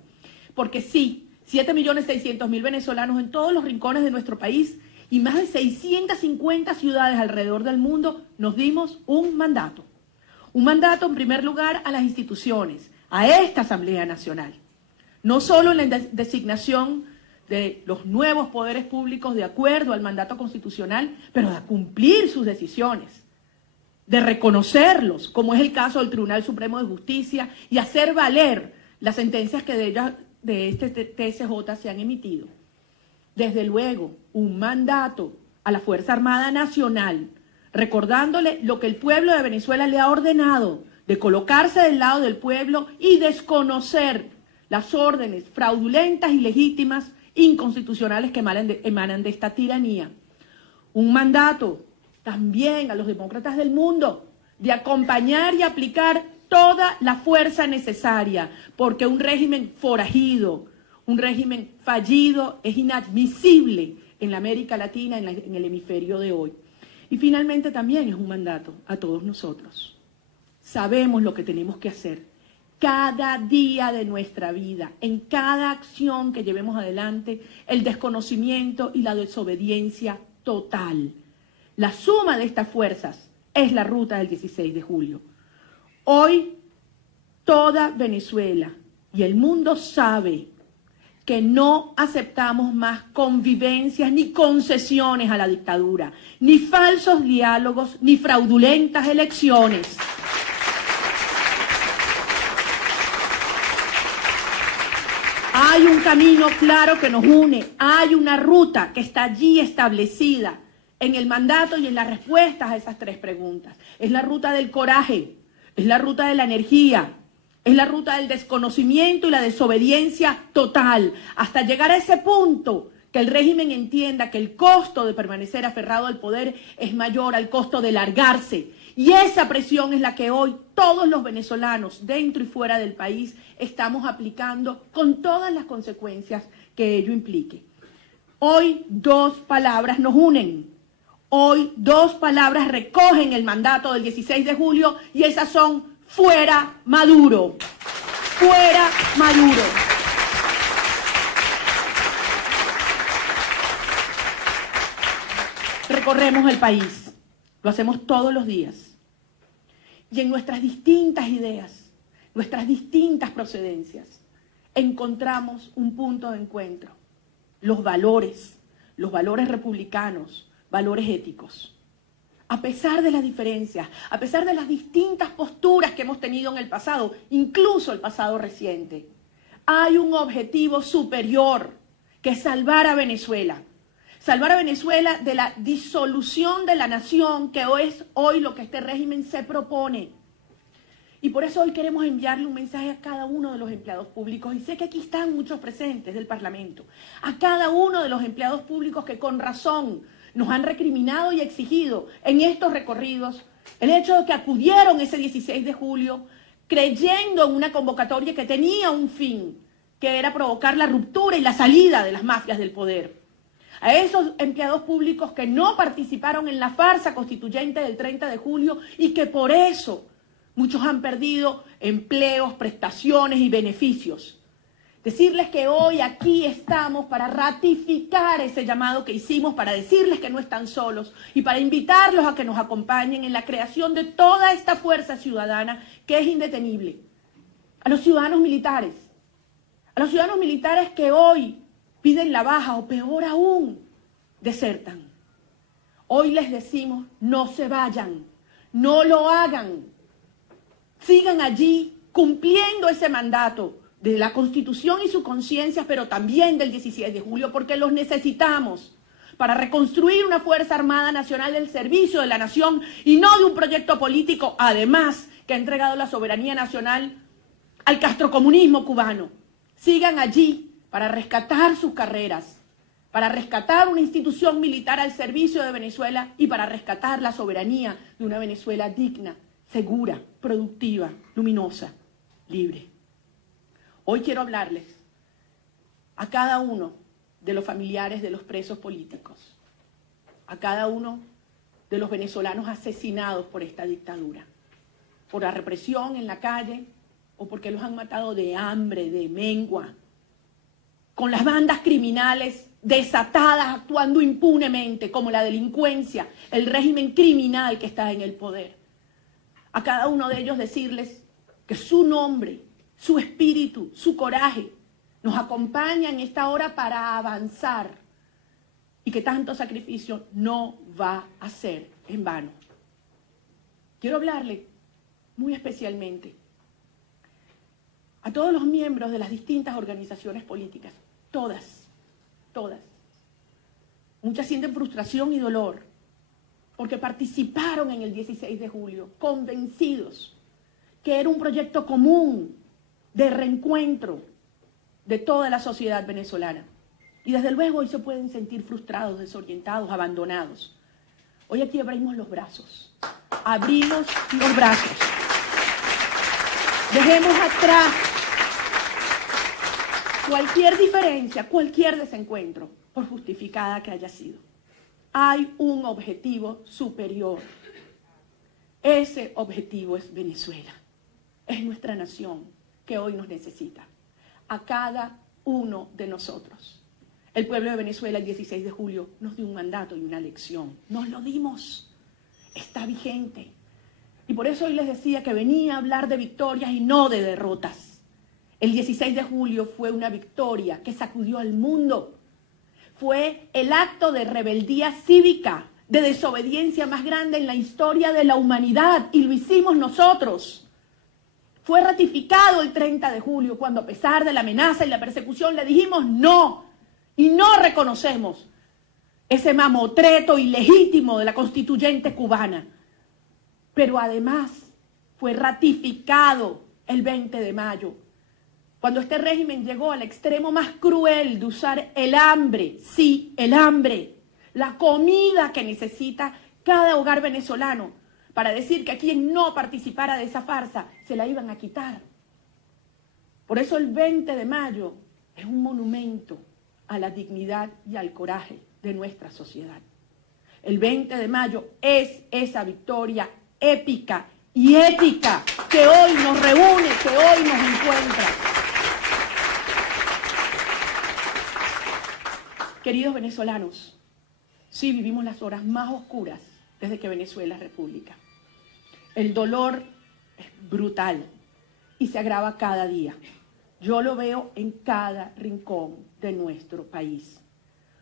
Porque sí, 7.600.000 venezolanos en todos los rincones de nuestro país y más de 650 ciudades alrededor del mundo nos dimos un mandato. Un mandato, en primer lugar, a las instituciones, a esta Asamblea Nacional. No solo en la designación de los nuevos poderes públicos de acuerdo al mandato constitucional, pero a cumplir sus decisiones. de reconocerlos, como es el caso del Tribunal Supremo de Justicia, y hacer valer las sentencias que de este TSJ se han emitido. Desde luego, un mandato a la Fuerza Armada Nacional, recordándole lo que el pueblo de Venezuela le ha ordenado, de colocarse del lado del pueblo y desconocer las órdenes fraudulentas, ilegítimas, inconstitucionales que emanan de esta tiranía. Un mandato también a los demócratas del mundo de acompañar y aplicar toda la fuerza necesaria, porque un régimen forajido, un régimen fallido es inadmisible en la América Latina, en el hemisferio de hoy. Y finalmente también es un mandato a todos nosotros. Sabemos lo que tenemos que hacer cada día de nuestra vida, en cada acción que llevemos adelante, el desconocimiento y la desobediencia total. La suma de estas fuerzas es la ruta del 16 de julio. Hoy, toda Venezuela y el mundo sabe que no aceptamos más convivencias ni concesiones a la dictadura, ni falsos diálogos, ni fraudulentas elecciones. Hay un camino claro que nos une, hay una ruta que está allí establecida en el mandato y en las respuestas a esas tres preguntas. Es la ruta del coraje, es la ruta de la energía, es la ruta del desconocimiento y la desobediencia total, hasta llegar a ese punto que el régimen entienda que el costo de permanecer aferrado al poder es mayor al costo de largarse. Y esa presión es la que hoy todos los venezolanos, dentro y fuera del país, estamos aplicando con todas las consecuencias que ello implique. Hoy dos palabras nos unen. Hoy dos palabras recogen el mandato del 16 de julio y esas son fuera Maduro. Fuera Maduro. Recorremos el país, lo hacemos todos los días. Y en nuestras distintas ideas, nuestras distintas procedencias, encontramos un punto de encuentro. Los valores republicanos, valores éticos. A pesar de las diferencias, a pesar de las distintas posturas que hemos tenido en el pasado, incluso el pasado reciente, hay un objetivo superior, que es salvar a Venezuela. Salvar a Venezuela de la disolución de la nación, que es hoy lo que este régimen se propone. Y por eso hoy queremos enviarle un mensaje a cada uno de los empleados públicos, y sé que aquí están muchos presentes del Parlamento, a cada uno de los empleados públicos que con razón nos han recriminado y exigido en estos recorridos el hecho de que acudieron ese 16 de julio creyendo en una convocatoria que tenía un fin, que era provocar la ruptura y la salida de las mafias del poder. A esos empleados públicos que no participaron en la farsa constituyente del 30 de julio y que por eso muchos han perdido empleos, prestaciones y beneficios. Decirles que hoy aquí estamos para ratificar ese llamado que hicimos, para decirles que no están solos y para invitarlos a que nos acompañen en la creación de toda esta fuerza ciudadana que es indetenible. A los ciudadanos militares que hoy piden la baja o peor aún, desertan. Hoy les decimos, no se vayan, no lo hagan. Sigan allí cumpliendo ese mandato de la Constitución y su conciencia, pero también del 16 de julio, porque los necesitamos para reconstruir una Fuerza Armada Nacional del servicio de la nación y no de un proyecto político, además, que ha entregado la soberanía nacional al castrocomunismo cubano. Sigan allí para rescatar sus carreras, para rescatar una institución militar al servicio de Venezuela y para rescatar la soberanía de una Venezuela digna, segura, productiva, luminosa, libre. Hoy quiero hablarles a cada uno de los familiares de los presos políticos, a cada uno de los venezolanos asesinados por esta dictadura, por la represión en la calle o porque los han matado de hambre, de mengua, con las bandas criminales desatadas actuando impunemente como la delincuencia, el régimen criminal que está en el poder. A cada uno de ellos decirles que su nombre, su espíritu, su coraje nos acompaña en esta hora para avanzar y que tanto sacrificio no va a ser en vano. quiero hablarle muy especialmente a todos los miembros de las distintas organizaciones políticas, todas. Muchas sienten frustración y dolor porque participaron en el 16 de julio, convencidos que era un proyecto común de reencuentro de toda la sociedad venezolana. Y desde luego hoy se pueden sentir frustrados, desorientados, abandonados. Hoy aquí abrimos los brazos. Abrimos los brazos. Dejemos atrás cualquier diferencia, cualquier desencuentro, por justificada que haya sido. Hay un objetivo superior. Ese objetivo es Venezuela. Es nuestra nación que hoy nos necesita. A cada uno de nosotros. El pueblo de Venezuela el 16 de julio nos dio un mandato y una lección. Nos lo dimos. Está vigente. Y por eso hoy les decía que venía a hablar de victorias y no de derrotas. El 16 de julio fue una victoria que sacudió al mundo. Fue el acto de rebeldía cívica, de desobediencia más grande en la historia de la humanidad, y lo hicimos nosotros. Fue ratificado el 30 de julio, cuando a pesar de la amenaza y la persecución le dijimos no, y no reconocemos ese mamotreto ilegítimo de la constituyente cubana. Pero además fue ratificado el 20 de mayo, cuando este régimen llegó al extremo más cruel de usar el hambre, sí, el hambre, la comida que necesita cada hogar venezolano, para decir que a quien no participara de esa farsa se la iban a quitar. Por eso el 20 de mayo es un monumento a la dignidad y al coraje de nuestra sociedad. El 20 de mayo es esa victoria épica y ética que hoy nos reúne, que hoy nos encuentra. Queridos venezolanos, sí vivimos las horas más oscuras desde que Venezuela es república. El dolor es brutal y se agrava cada día. Yo lo veo en cada rincón de nuestro país.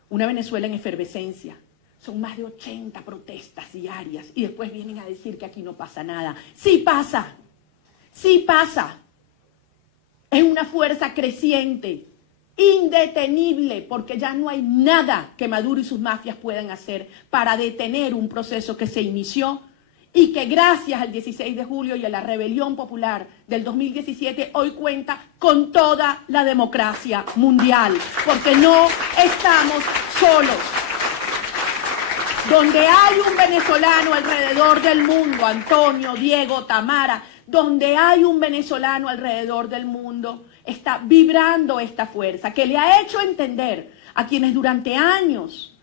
Una Venezuela en efervescencia. Son más de 80 protestas diarias y después vienen a decir que aquí no pasa nada. ¡Sí pasa! ¡Sí pasa! Es una fuerza creciente, indetenible, porque ya no hay nada que Maduro y sus mafias puedan hacer para detener un proceso que se inició y que gracias al 16 de julio y a la rebelión popular del 2017 hoy cuenta con toda la democracia mundial, porque no estamos solos. Donde hay un venezolano alrededor del mundo, Antonio, Diego, Tamara, donde hay un venezolano alrededor del mundo, está vibrando esta fuerza que le ha hecho entender a quienes durante años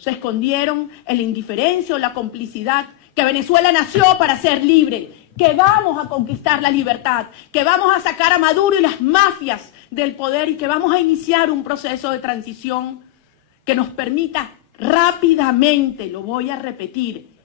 se escondieron en la indiferencia o la complicidad, que Venezuela nació para ser libre, que vamos a conquistar la libertad, que vamos a sacar a Maduro y las mafias del poder y que vamos a iniciar un proceso de transición que nos permita rápidamente, lo voy a repetir,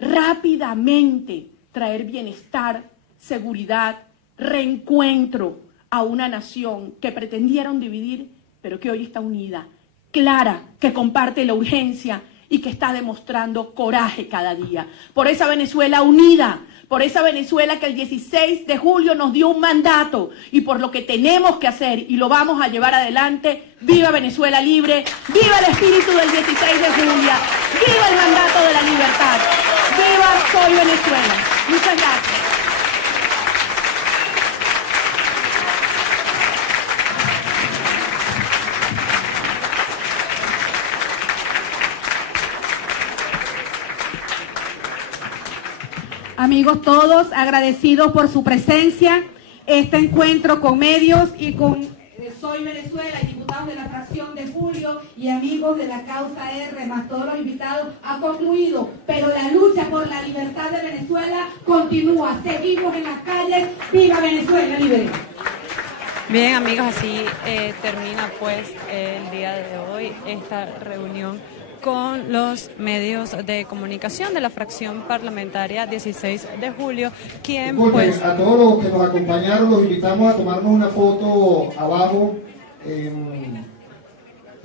rápidamente traer bienestar, seguridad, reencuentro a una nación que pretendieron dividir, pero que hoy está unida, clara, que comparte la urgencia y que está demostrando coraje cada día. Por esa Venezuela unida, por esa Venezuela que el 16 de julio nos dio un mandato y por lo que tenemos que hacer y lo vamos a llevar adelante. ¡Viva Venezuela libre! ¡Viva el espíritu del 16 de julio! ¡Viva el mandato de la libertad! ¡Viva Soy Venezuela! Muchas gracias. Amigos todos, agradecidos por su presencia, este encuentro con medios y con Soy Venezuela y diputados de la fracción de Julio y amigos de la causa R, más todos los invitados, ha concluido, pero la lucha por la libertad de Venezuela continúa. Seguimos en las calles. ¡Viva Venezuela libre! Bien, amigos, así termina pues el día de hoy esta reunión con los medios de comunicación de la fracción parlamentaria 16 de julio, quien pues... A todos los que nos acompañaron los invitamos a tomarnos una foto abajo en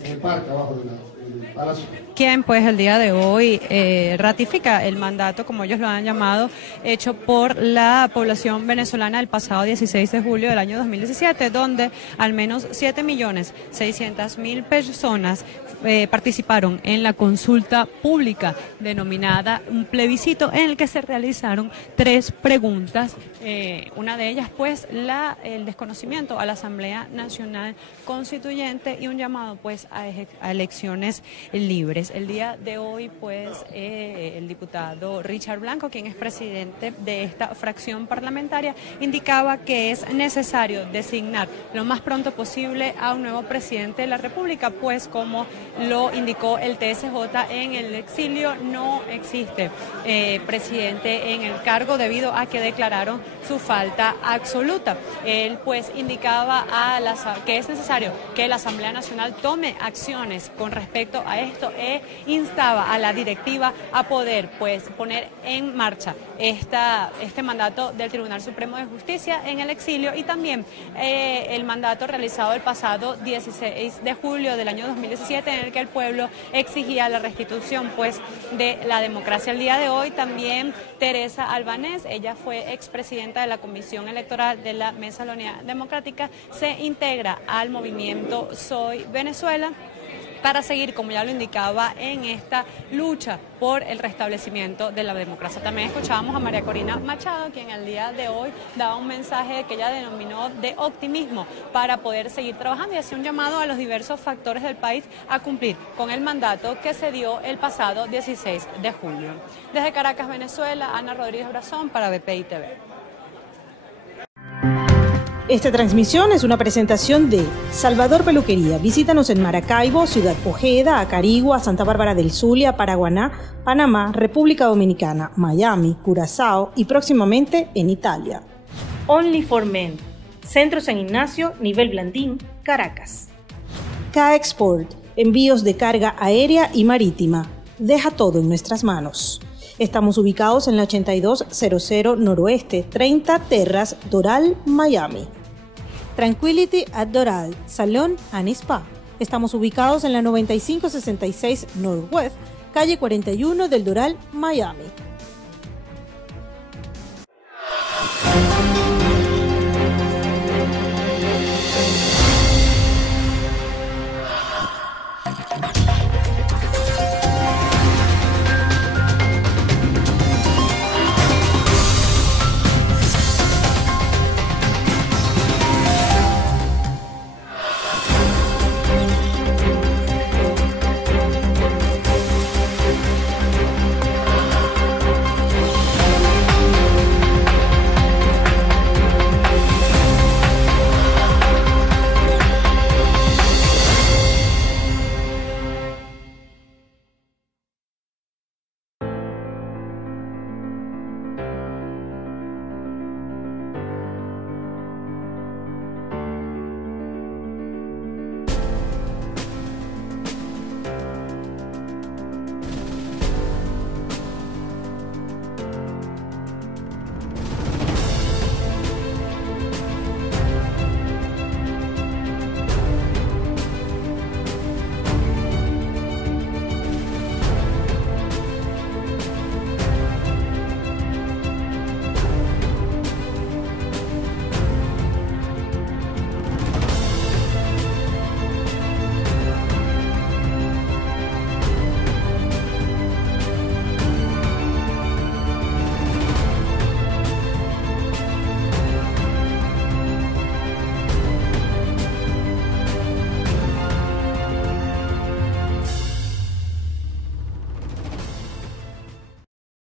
el parque, abajo de la... quien pues el día de hoy ratifica el mandato, como ellos lo han llamado, hecho por la población venezolana el pasado 16 de julio del año 2017, donde al menos 7.600.000 personas participaron en la consulta pública denominada un plebiscito, en el que se realizaron 3 preguntas, una de ellas pues el desconocimiento a la Asamblea Nacional Constituyente y un llamado pues a elecciones libres. El día de hoy pues el diputado Richard Blanco, quien es presidente de esta fracción parlamentaria, indicaba que es necesario designar lo más pronto posible a un nuevo presidente de la República, pues como lo indicó el TSJ en el exilio, no existe presidente en el cargo debido a que declararon su falta absoluta. Él pues indicaba que es necesario que la Asamblea Nacional tome acciones con respecto a esto e instaba a la directiva a poder pues poner en marcha este mandato del Tribunal Supremo de Justicia en el exilio, y también el mandato realizado el pasado 16 de julio del año 2017, en el que el pueblo exigía la restitución pues de la democracia. El día de hoy también Teresa Albanés, ella fue expresidenta de la Comisión Electoral de la Mesa de la Unidad Democrática, se integra al movimiento Soy Venezuela para seguir, como ya lo indicaba, en esta lucha por el restablecimiento de la democracia. También escuchábamos a María Corina Machado, quien el día de hoy daba un mensaje que ella denominó de optimismo para poder seguir trabajando, y hacía un llamado a los diversos factores del país a cumplir con el mandato que se dio el pasado 16 de julio. Desde Caracas, Venezuela, Ana Rodríguez Brazón para BPI TV. Esta transmisión es una presentación de Salvador Peluquería. Visítanos en Maracaibo, Ciudad Ojeda, Acarigua, Santa Bárbara del Zulia, Paraguaná, Panamá, República Dominicana, Miami, Curazao y próximamente en Italia. Only for Men. Centro San Ignacio, Nivel Blandín, Caracas. K-Export. Envíos de carga aérea y marítima. Deja todo en nuestras manos. Estamos ubicados en la 8200 Noroeste, 30 Terras, Doral, Miami. Tranquility at Doral, Salón and Spa. Estamos ubicados en la 9566 Northwest, calle 41 del Doral, Miami.